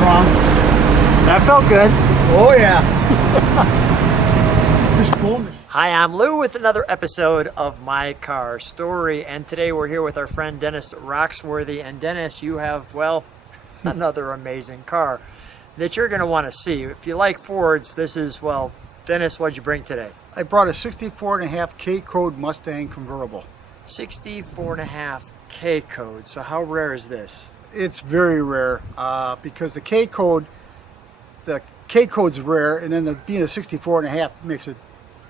strong. That felt good. Oh yeah. Just boom. Hi, I'm Lou with another episode of My Car Story, and today we're here with our friend Dennis Roxworthy. And Dennis, you have, well, another amazing car that you're going to want to see. If you like Fords, this is, well, Dennis, what'd you bring today? I brought a 64.5 K-Code Mustang Convertible. 64.5 K-Code. So how rare is this? It's very rare because the K-Code's rare, and then being a 64.5 makes it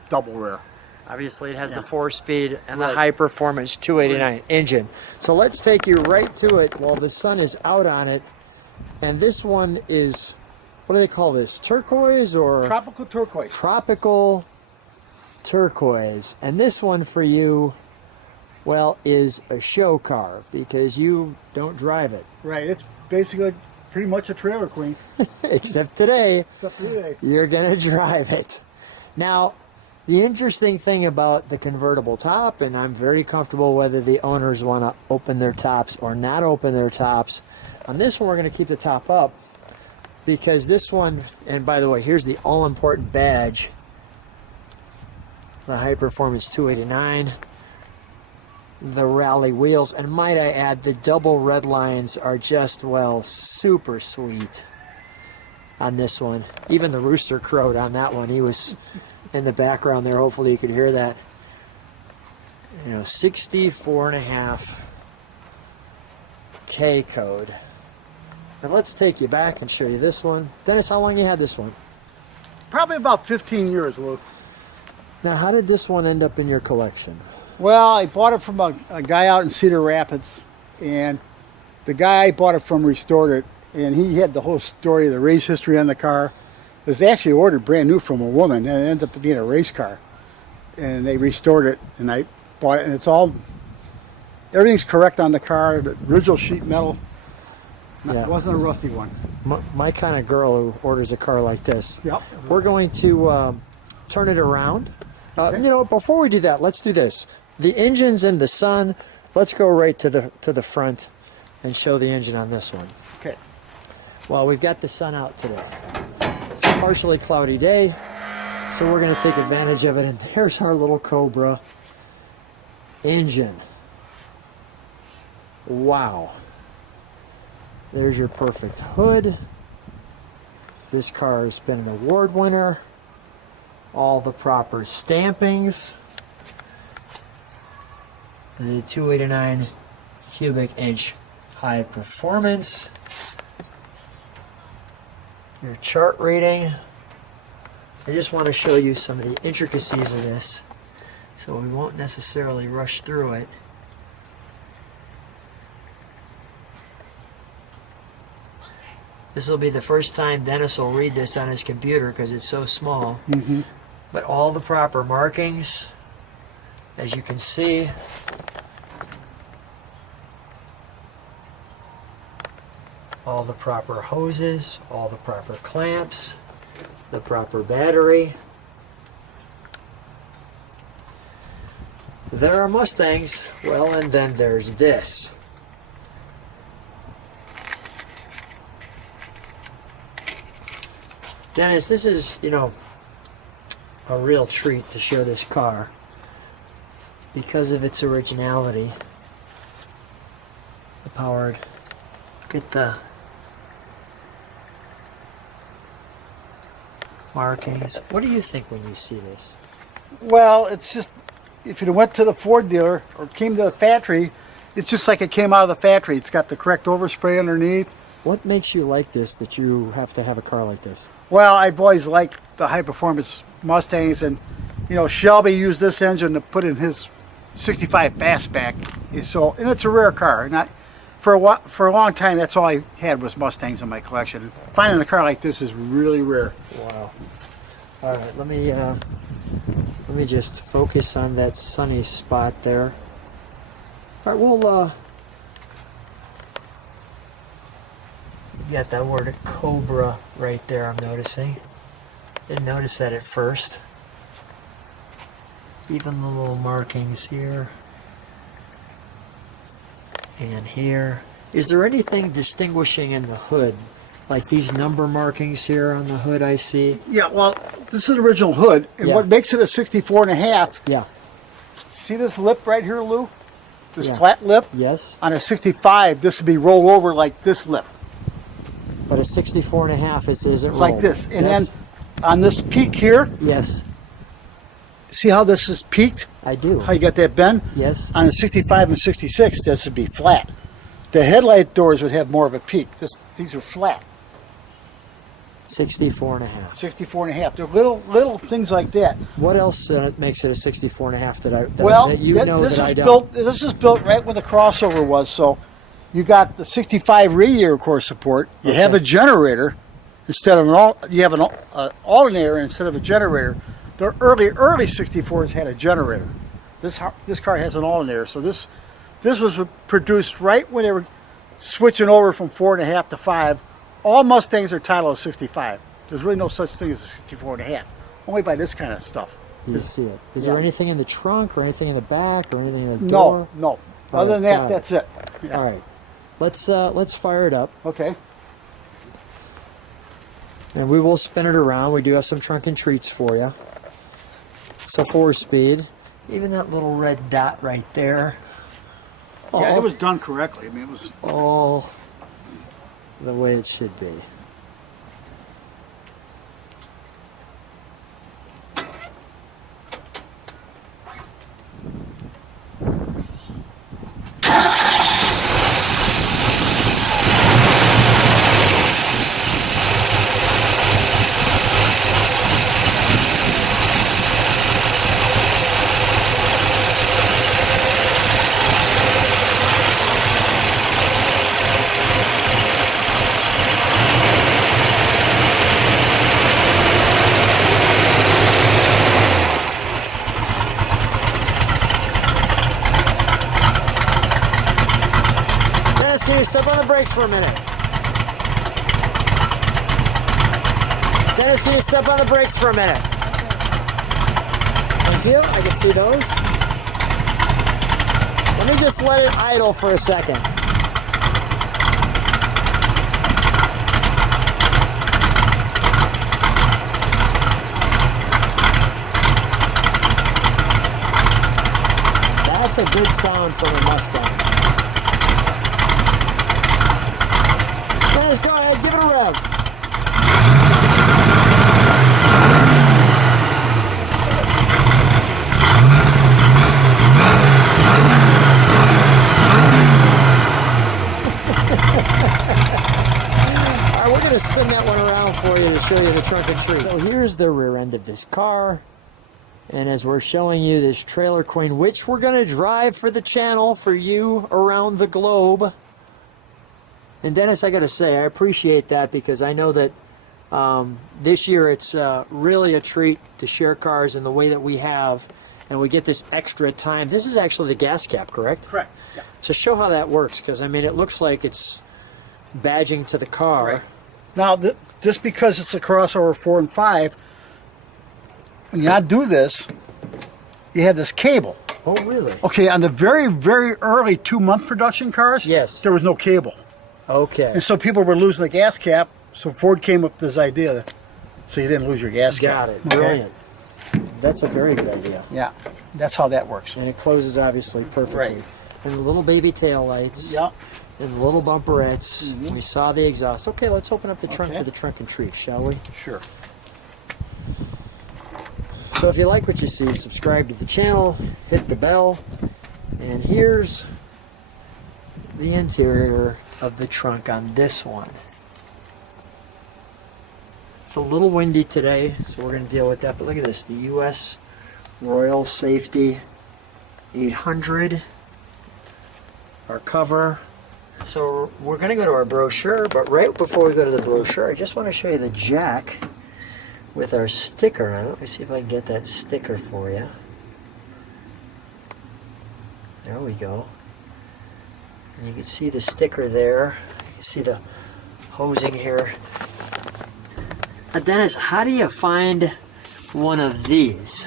double rare. Obviously, it has the 4-speed and the Right. high-performance 289 engine. So let's take you right to it while the sun is out on it. And this one is, what do they call this? Turquoise or? Tropical Turquoise. Tropical Turquoise. And this one for you, well, is a show car because you don't drive it. Right, it's basically pretty much a trailer queen. Except today, Except for today. you're going to drive it. Now, the interesting thing about the convertible top, and I'm very comfortable whether the owners want to open their tops or not open their tops. On this one, we're going to keep the top up because this one, and by the way, here's the all-important badge, the High Performance 289, the rally wheels, and might I add, the double red lines are just, well, super sweet on this one. Even the rooster crowed on that one. He was in the background there. Hopefully you could hear that. You know, 64.5 K-Code. Now let's take you back and show you this one. Dennis, how long you had this one? Probably about 15 years, Lou. Now, how did this one end up in your collection? Well, I bought it from a guy out in Cedar Rapids, and the guy I bought it from restored it, and he had the whole story, the race history on the car. It was actually ordered brand new from a woman, and it ended up being a race car. And they restored it, and I bought it, and it's all, everything's correct on the car, the original sheet metal. Yeah. It wasn't a rusty one. My kind of girl who orders a car like this. Yep. We're going to turn it around. Okay. You know, before we do that, let's do this. The engine's in the sun. Let's go right to the front and show the engine on this one. Okay. Well, we've got the sun out today. It's a partially cloudy day, so we're going to take advantage of it. And there's our little Cobra engine. Wow. There's your perfect hood. This car has been an award winner. All the proper stampings. The 289 cubic inch high performance. Your chart rating. I just want to show you some of the intricacies of this, so we won't necessarily rush through it. This will be the first time Dennis will read this on his computer because it's so small. Mm-hmm. But all the proper markings, as you can see. All the proper hoses, all the proper clamps, the proper battery. There are Mustangs. Well, and then there's this. Dennis, this is, you know, a real treat to show this car because of its originality. The powered, look at the markings. What do you think when you see this? Well, it's just, if you went to the Ford dealer or came to the factory, it's just like it came out of the factory. It's got the correct overspray underneath. What makes you like this, that you have to have a car like this? Well, I've always liked the high performance Mustangs, and you know, Shelby used this engine to put in his 65 Fastback. So, and it's a rare car. And for a long time, that's all I had was Mustangs in my collection. Finding a car like this is really rare. Wow. All right, let me just focus on that sunny spot there. All right, we'll you got that word Cobra right there, I'm noticing. Didn't notice that at first. Even the little markings here and here. Is there anything distinguishing in the hood Like these number markings here on the hood I see. Yeah, well, this is the original hood, and Yeah. what makes it a 64 and a half, Yeah. see this lip right here, Lou? This Yeah. flat lip? Yes. On a 65, this would be rolled over like this lip. But a 64 and a half isn't It's like rolled. this. And That's- then on this peak here, Yes, see how this is peaked? I do. How you got that bend? Yes. On a 65 and 66, this would be flat. The headlight doors would have more of a peak. These are flat. 64 and a half. 64 and a half. They're little things like that. What else makes it a 64 and a half that I that, Well, that you know this that I is don't? built. This is built right where the crossover was. So, you got the 65 radiator core support. You have a generator instead of you have an alternator instead of a generator. The early 64s had a generator. This car has an alternator. So this was produced right when they were switching over from 4.5 to 5. All Mustangs are titled 65. There's really no such thing as a 64 and a half. Only by this kind of stuff. Do you see it? Is Yeah. there anything in the trunk or anything in the back or anything in the door? No. Other than that, that's it. Yeah. All right. Let's fire it up, Okay. and we will spin it around. We do have some trunk and treats for you. So 4-speed. Even that little red dot right there. Yeah, it was done correctly. I mean, it was. all the way it should be. Dennis, can you step on the brakes for a minute? Dennis, can you step on the brakes for a minute? Thank you. I can see those. Let me just let it idle for a second. That's a good sound from a Mustang. Dennis, go ahead, give it a rev. All right, we're going to spin that one around for you to show you the trunk and treats. So here's the rear end of this car. And as we're showing you this trailer queen, which we're going to drive for the channel for you around the globe. And Dennis, I got to say, I appreciate that because I know that this year it's really a treat to share cars in the way that we have. And we get this extra time. This is actually the gas cap, correct? Correct. Yeah. So show how that works, because I mean, it looks like it's badging to the car. Right. Now, just because it's a crossover 4 and 5, when you undo this, you have this cable. Oh, really? Okay, on the very, very early 2-month production cars, Yes. there was no cable. Okay. And so people were losing the gas cap, so Ford came up with this idea so you didn't lose your gas cap. Got it. Okay? Brilliant. That's a very good idea. Yeah, that's how that works. And it closes obviously perfectly. Right. And the little baby tail lights. Yeah. And the little bumperettes. We saw the exhaust. Okay, let's open up the trunk Okay. for the trunk and treat, shall we? Sure. So if you like what you see, subscribe to the channel, hit the bell, and here's the interior of the trunk on this one. It's a little windy today, so we're going to deal with that, but look at this, the US Royal Safety 800, our cover. So we're going to go to our brochure, but right before we go to the brochure, I just want to show you the jack with our sticker on it. Let me see if I can get that sticker for you. There we go. And you can see the sticker there. You can see the hosing here. Now, Dennis, how do you find one of these?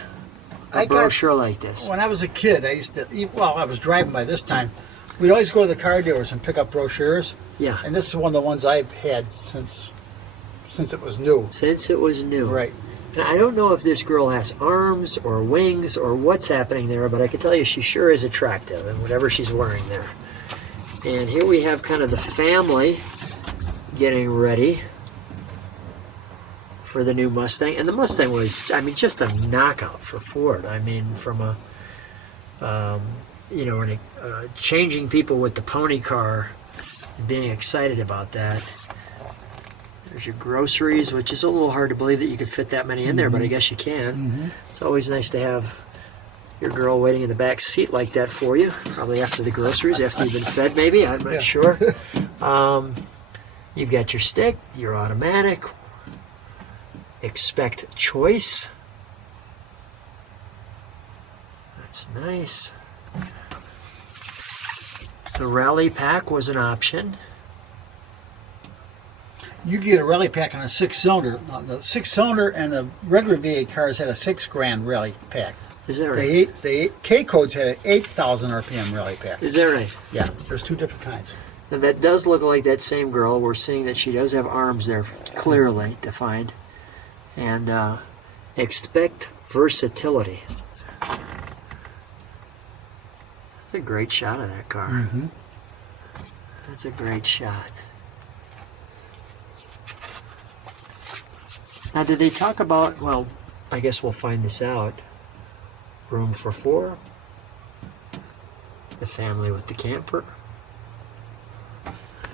A brochure like this? When I was a kid, I used to, well, I was driving by this time. We'd always go to the car dealers and pick up brochures. Yeah. And this is one of the ones I've had since since it was new. Since it was new. Right. And I don't know if this girl has arms or wings or what's happening there, but I can tell you she sure is attractive in whatever she's wearing there. And here we have kind of the family getting ready for the new Mustang. And the Mustang was, I mean, just a knockout for Ford. I mean, from a, you know, changing people with the pony car and being excited about that. There's your groceries, which is a little hard to believe that you could fit that many in there, but I guess you can. It's always nice to have your girl waiting in the back seat like that for you, probably after the groceries, after you've been fed maybe, I'm not sure. You've got your stick, your automatic, expect choice. That's nice. The rally pack was an option. You get a rally pack on a 6-cylinder. The 6-cylinder and the regular V8 cars had a $6,000 rally pack. Is that right? The K codes had an 8,000 RPM rally pack. Is that right? Yeah, there's two different kinds. And that does look like that same girl. We're seeing that she does have arms there clearly defined. And expect versatility. That's a great shot of that car. That's a great shot. Now, did they talk about, well, I guess we'll find this out. Room for 4. The family with the camper.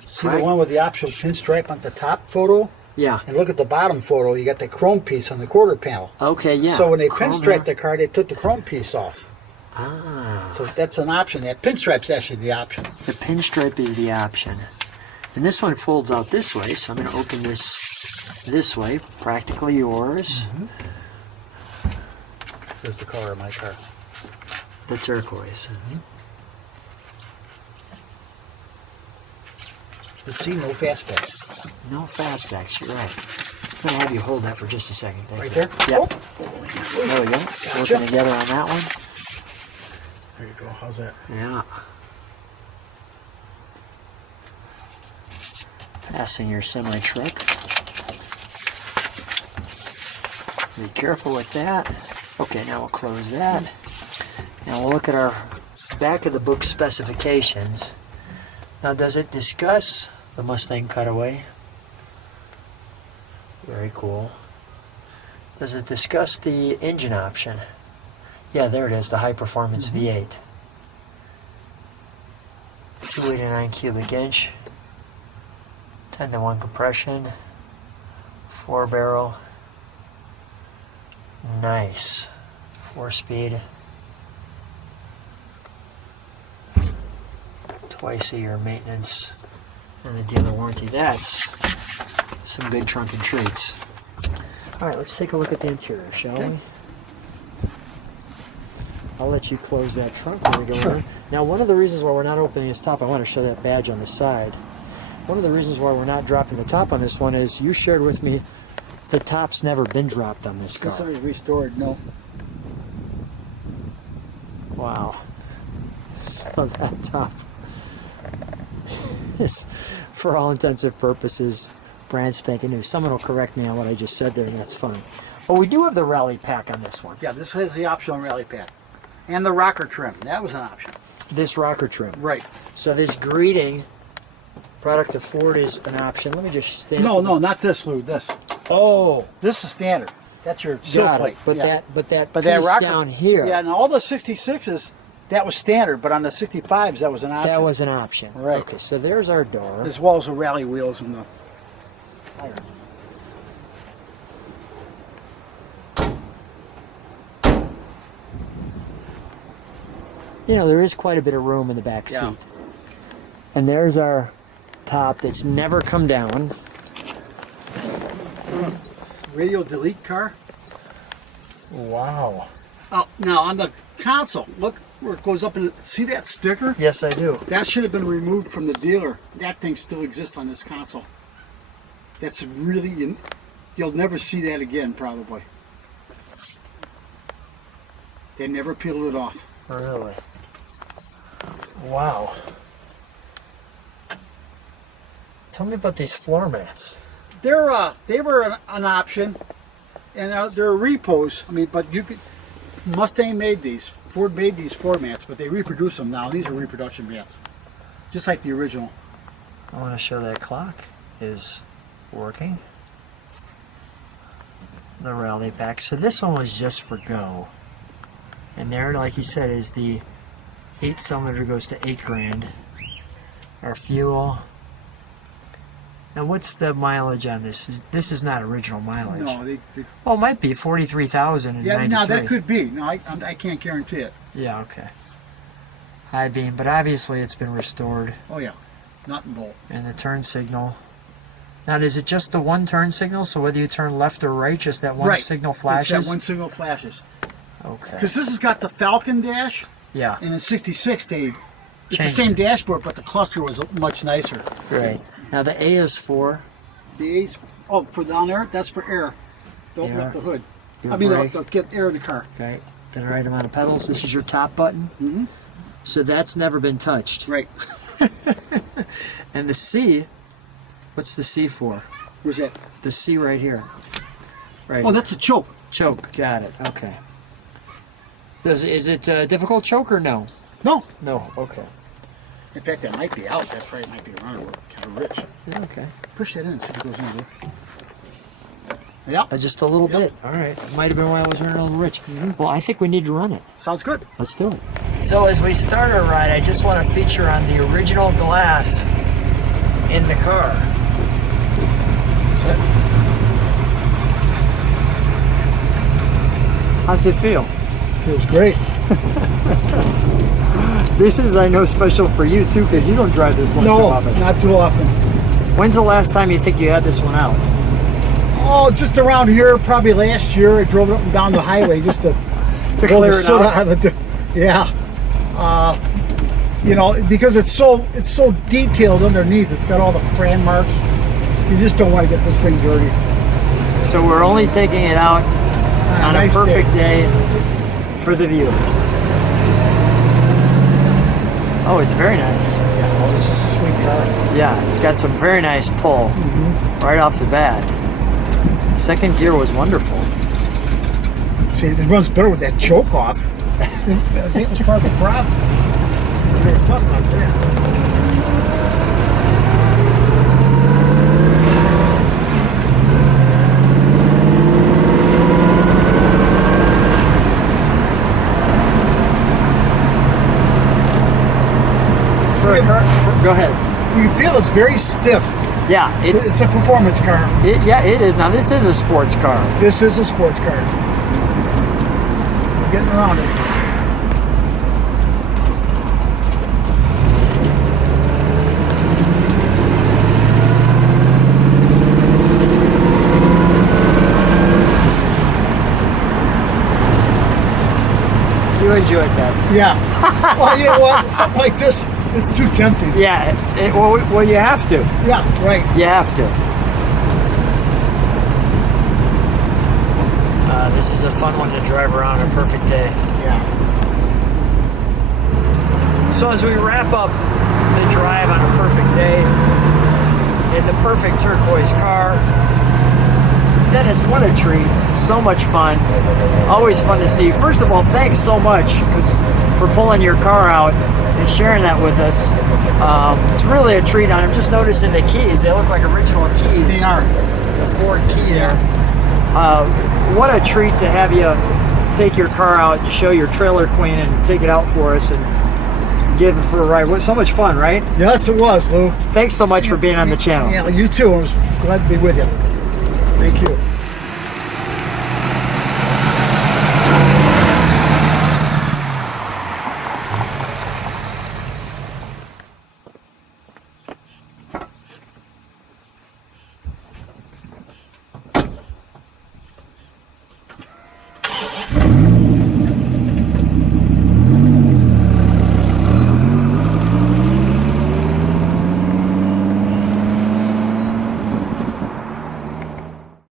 See the one with the optional pinstripe on the top photo? Yeah. And look at the bottom photo. You got the chrome piece on the quarter panel. Okay, yeah. So when they Chrome, pinstriped the car, they took the chrome piece off. Ah. So that's an option. That pinstripe's actually the option. The pinstripe is the option. And this one folds out this way, so I'm going to open this way. Practically yours. Here's the color of my car. The turquoise. But see, no fastbacks. No fastbacks, you're right. I'm going to have you hold that for just a second. Thank Right you. there? Yeah. Oh. There we go. Gotcha. Working together on that one. There you go. How's that? Yeah. Passing your semi-truck. Be careful with that. Okay, now we'll close that. Now we'll look at our back of the book specifications. Now, does it discuss the Mustang Cutaway? Very cool. Does it discuss the engine option? Yeah, there it is, the high performance V8. 289 cubic inch. 10-to-1 compression. 4-barrel. Nice. 4-speed. Twice a year maintenance and the dealer warranty. That's some good trunk and treats. All right, let's take a look at the interior, shall we? I'll let you close that trunk when we go in. Now, one of the reasons why we're not opening this top, I want to show that badge on the side. One of the reasons why we're not dropping the top on this one is you shared with me the top's never been dropped on this car. Since it was restored, no. Wow. So that top is, for all intensive purposes, brand spanking new. Someone will correct me on what I just said there, and that's fine. Oh, we do have the rally pack on this one. Yeah, this has the optional rally pack. And the rocker trim. That was an option. This rocker trim. Right. So this greeting product of Ford is an option. Let me just stand. No, not this, Lou. This. Oh, This is standard. That's your sill got plate. it. But yeah. that But piece that rocker down here. Yeah, and all the 66s, that was standard. But on the 65s, that was an option. That was an option. Right. Okay, so there's our door. As well as the rally wheels and the tire. You know, there is quite a bit of room in the back Yeah. seat. And there's our top that's never come down. Radio delete car. Wow. Oh, now on the console, look where it goes up and see that sticker? Yes, I do. That should have been removed from the dealer. That thing still exists on this console. That's really, you'll never see that again, probably. They never peeled it off. Really? Wow. Tell me about these floor mats. they were an option, and they're repos. I mean, but you could. Mustang made these. Ford made these floor mats, but they reproduce them now. These are reproduction mats, just like the original. I want to show that clock is working. The rally pack. So this one was just for go. And there, like you said, is the 8-cylinder goes to $8,000. Our fuel. Now, what's the mileage on this? This is not original mileage. No, Well, it might be 43,000 and yeah, 93. no, that could be. No, I can't guarantee it. Yeah, okay. High beam, but obviously it's been restored. Oh yeah, nut and bolt. And the turn signal. Now, is it just the one turn signal? So whether you turn left or right, just that one signal flashes? It's that one signal flashes. Okay. Because this has got the Falcon dash. Yeah. And in '66 it's the Changed. same dashboard, but the cluster was much nicer. Right. Now the A is for? The A's, for down there, that's for air. To open up the hood. Your I mean, brake. to get air in the car. Okay. Then right amount of pedals. This is your top button. Mm-hmm. So that's never been touched. Right. And the C, what's the C for? Where's that? The C right here. Right. Oh, that's a choke. Choke. Got it. Okay. Is it a difficult choke or no? No. No. Okay. In fact, that might be out. That's right. It might be running. We're kind of rich. Yeah, okay. Push that in and see if it goes in there. Yeah. Just a little bit. All right. It might have been why I was running a little rich. Well, I think we need to run it. Sounds good. Let's do it. So as we start our ride, I just want to feature on the original glass in the car. How's it feel? Feels great. This is, I know, special for you too, because you don't drive this one too often. Not too often. When's the last time you think you had this one out? Oh, just around here, probably last year. I drove it up and down the highway just to clear it soot out? out of it. Yeah. You know, because it's so detailed underneath. It's got all the crayon marks. You just don't want to get this thing dirty. So we're only taking it out on nice a perfect day for the viewers. Oh, it's very nice. Yeah, oh, this is a sweet car. Yeah, it's got some very nice pull right off the bat. Second gear was wonderful. See, it runs better with that choke off. I think it was part of the problem. I never thought about that. Go ahead. You feel it's very stiff. Yeah, It's a performance car. Yeah, it is. Now this is a sports car. This is a sports car. We're getting around it. You enjoyed that. Yeah. Well, you know what? Something like this, it's too tempting. Yeah, well, you have to. Yeah, right. You have to. This is a fun one to drive around a perfect day. Yeah. So as we wrap up the drive on a perfect day in the perfect turquoise car, Dennis, what a treat. So much fun. Always fun to see. First of all, thanks so much for pulling your car out and sharing that with us. It's really a treat. I'm just noticing the keys. They look like original keys. They are. The Ford key there. What a treat to have you take your car out and show your trailer queen and take it out for us and give it for a ride. So much fun, right? Yes, it was, Lou. Thanks so much for being on the channel. Yeah, you too. I was glad to be with you. Thank you.